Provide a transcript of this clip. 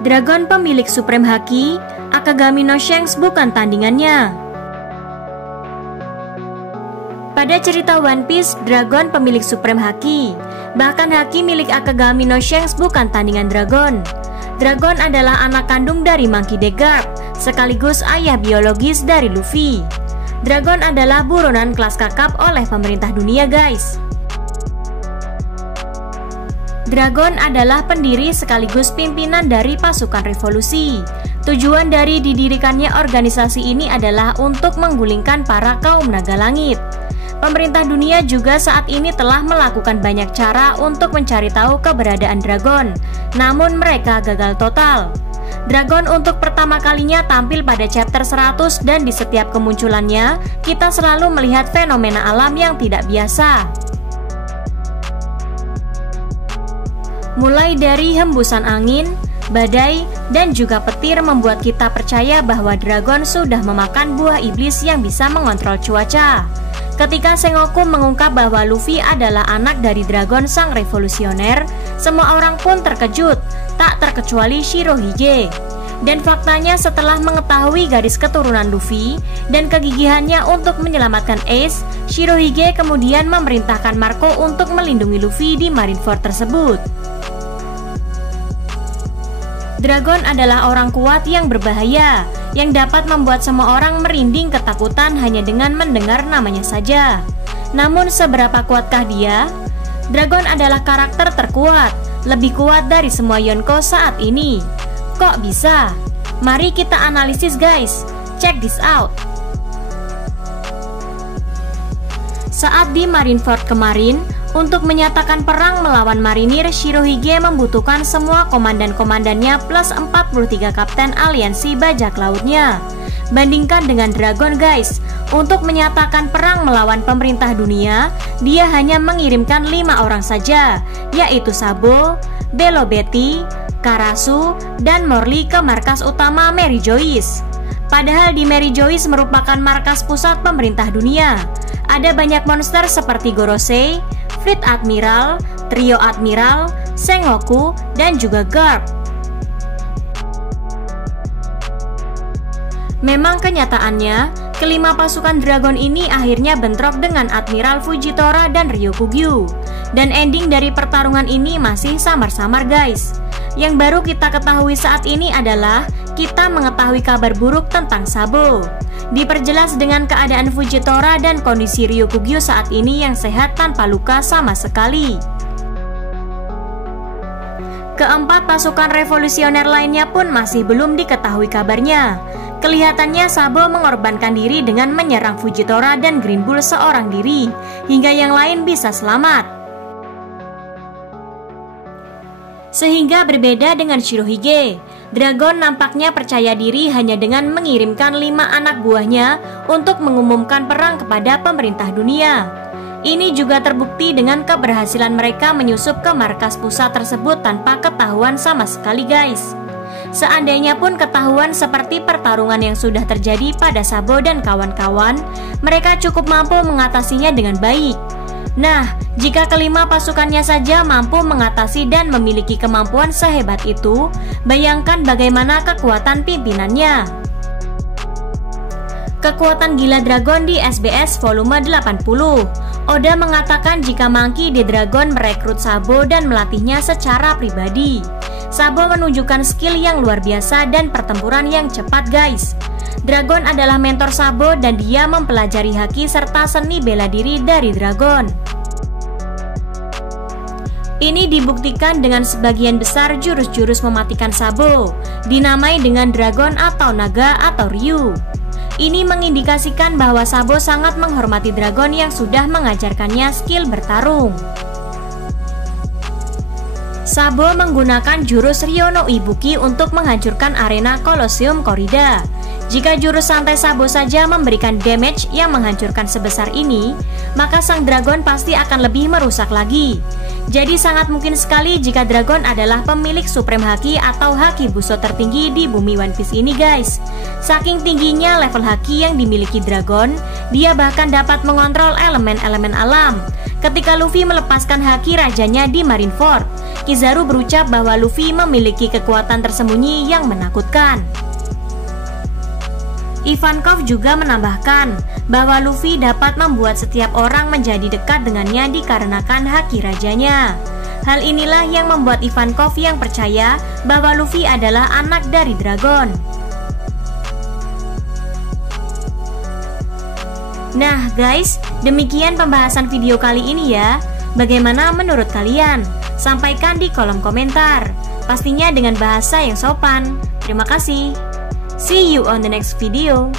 Dragon pemilik Supreme Haki, Akagami no Shanks bukan tandingannya. Pada cerita One Piece, Dragon pemilik Supreme Haki, bahkan haki milik Akagami no Shanks bukan tandingan Dragon. Dragon adalah anak kandung dari Monkey D. Garp, sekaligus ayah biologis dari Luffy. Dragon adalah buronan kelas kakap oleh pemerintah dunia, guys. Dragon adalah pendiri sekaligus pimpinan dari pasukan revolusi. Tujuan dari didirikannya organisasi ini adalah untuk menggulingkan para kaum naga langit. Pemerintah dunia juga saat ini telah melakukan banyak cara untuk mencari tahu keberadaan Dragon, namun mereka gagal total. Dragon untuk pertama kalinya tampil pada chapter 100 dan di setiap kemunculannya, kita selalu melihat fenomena alam yang tidak biasa. Mulai dari hembusan angin, badai, dan juga petir membuat kita percaya bahwa Dragon sudah memakan buah iblis yang bisa mengontrol cuaca. Ketika Sengoku mengungkap bahwa Luffy adalah anak dari Dragon sang revolusioner, semua orang pun terkejut, tak terkecuali Shirohige. Dan faktanya setelah mengetahui garis keturunan Luffy dan kegigihannya untuk menyelamatkan Ace, Shirohige kemudian memerintahkan Marco untuk melindungi Luffy di Marineford tersebut. Dragon adalah orang kuat yang berbahaya, yang dapat membuat semua orang merinding ketakutan hanya dengan mendengar namanya saja. Namun seberapa kuatkah dia? Dragon adalah karakter terkuat, lebih kuat dari semua Yonko saat ini. Kok bisa? Mari kita analisis, guys. Check this out. Saat di Marineford kemarin, untuk menyatakan perang melawan marinir, Shirohige membutuhkan semua komandan-komandannya plus 43 kapten aliansi bajak lautnya. Bandingkan dengan Dragon, guys. Untuk menyatakan perang melawan pemerintah dunia, dia hanya mengirimkan 5 orang saja, yaitu Sabo, Belo Betty, Karasu, dan Morley ke markas utama Mary Joyce. Padahal di Mary Joyce merupakan markas pusat pemerintah dunia. Ada banyak monster seperti Gorosei, Fleet Admiral, Trio Admiral, Sengoku, dan juga Garp. Memang kenyataannya, kelima pasukan Dragon ini akhirnya bentrok dengan Admiral Fujitora dan Ryokugyu. Dan ending dari pertarungan ini masih samar-samar, guys. Yang baru kita ketahui saat ini adalah kita mengetahui kabar buruk tentang Sabo. Diperjelas dengan keadaan Fujitora dan kondisi Ryokugyu saat ini yang sehat tanpa luka sama sekali. Keempat pasukan revolusioner lainnya pun masih belum diketahui kabarnya. Kelihatannya Sabo mengorbankan diri dengan menyerang Fujitora dan Green Bull seorang diri, hingga yang lain bisa selamat. Sehingga berbeda dengan Shirohige, Dragon nampaknya percaya diri hanya dengan mengirimkan 5 anak buahnya untuk mengumumkan perang kepada pemerintah dunia. Ini juga terbukti dengan keberhasilan mereka menyusup ke markas pusat tersebut tanpa ketahuan sama sekali, guys. Seandainya pun ketahuan seperti pertarungan yang sudah terjadi pada Sabo dan kawan-kawan, mereka cukup mampu mengatasinya dengan baik. Nah, jika kelima pasukannya saja mampu mengatasi dan memiliki kemampuan sehebat itu, bayangkan bagaimana kekuatan pimpinannya. Kekuatan gila Dragon di SBS volume 80. Oda mengatakan jika Monkey D. Dragon merekrut Sabo dan melatihnya secara pribadi. Sabo menunjukkan skill yang luar biasa dan pertempuran yang cepat, guys. Dragon adalah mentor Sabo dan dia mempelajari haki serta seni bela diri dari Dragon. Ini dibuktikan dengan sebagian besar jurus-jurus mematikan Sabo, dinamai dengan Dragon atau Naga atau Ryu. Ini mengindikasikan bahwa Sabo sangat menghormati Dragon yang sudah mengajarkannya skill bertarung. Sabo menggunakan jurus Ryo no Ibuki untuk menghancurkan arena Colosseum Corrida. Jika jurus santai Sabo saja memberikan damage yang menghancurkan sebesar ini, maka sang Dragon pasti akan lebih merusak lagi. Jadi sangat mungkin sekali jika Dragon adalah pemilik Supreme Haki atau Haki Buso tertinggi di bumi One Piece ini, guys. Saking tingginya level Haki yang dimiliki Dragon, dia bahkan dapat mengontrol elemen-elemen alam. Ketika Luffy melepaskan Haki rajanya di Marineford, Kizaru berucap bahwa Luffy memiliki kekuatan tersembunyi yang menakutkan. Ivankov juga menambahkan bahwa Luffy dapat membuat setiap orang menjadi dekat dengannya dikarenakan haki rajanya. Hal inilah yang membuat Ivankov yang percaya bahwa Luffy adalah anak dari dragon. Nah guys, demikian pembahasan video kali ini ya. Bagaimana menurut kalian? Sampaikan di kolom komentar. Pastinya dengan bahasa yang sopan. Terima kasih. See you on the next video.